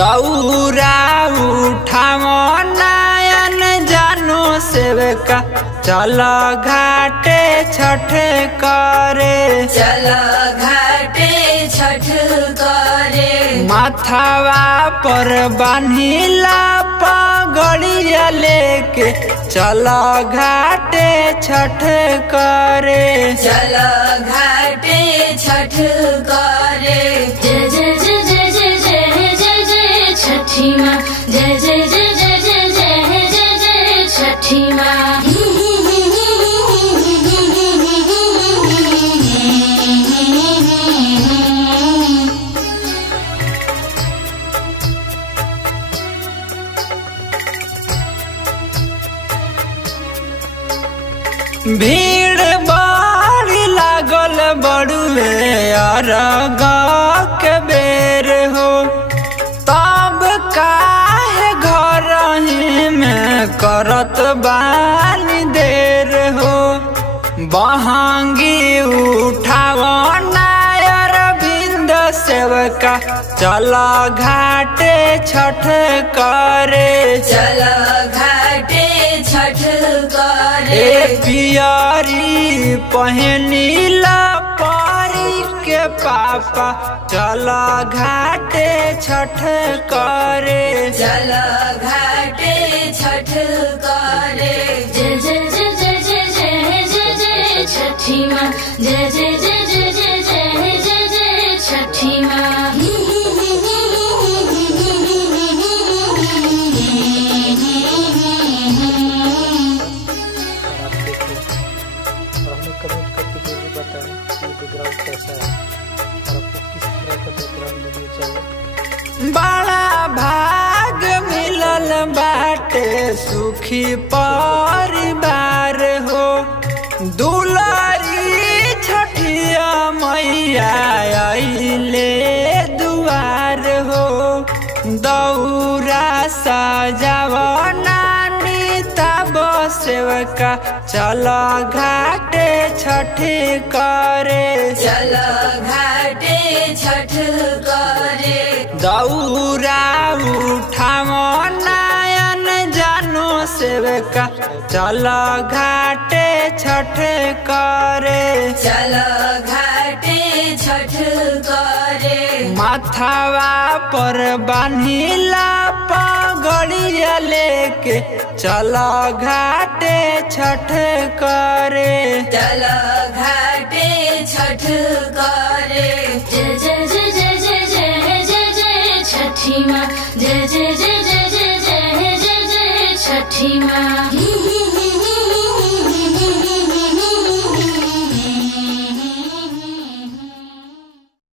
दौरा उठावो नयन जानो सेवका चल घाटे छठ करे। चल घाटे छठ करे। माथावा पर बान्हिला पगड़िया लेके चल घाटे छठ करे। चल घाटे छठ करे। जय जय जय जय जय जय जय जय छठी माँ। जय जय जय जय जय जय जय जय छठी माँ। भीड़ बड़ी लागल बड़ुए अरग के बेर हो, तब काहे घर में करत बानी देर हो। बहंगी उठावो नायर बिंद सेवका चल घाटे छठ करे। चल घाटे छठ करे। पियरी पहनीला परी के पापा चल घाटे छठ करे। चल घाटे छठ करे। जय जय जय जय जय जय जय जय छठी माँ। जय जय जय जय जय जय जय जय छठी माँ। कमेंट करके जरूर बताएं कि ये बैकग्राउंड कैसा है और आपको किस तरह का बैकग्राउंड वीडियो चाहिए। बड़ा भाग मिलल बाटे सुखी परिवार हो, दुलारी छठिया मैया आइले दुआर हो। दौरा सजावो नानी तब सेवका चल घाटे छठ करे। चल घाटे छठ करे। दौरा उठावो नयन जानो सेवका चल घाटे छठ करे। चल घाटे छठ करे। माथावा पर बान्हिला पगड़िया लेके चल घाटे छठ करे। चल घाटे छठ करे। जय जय जय जय जय जय जय जय छठी माँ। जय जय जय जय जय जय जय जय छठी माँ।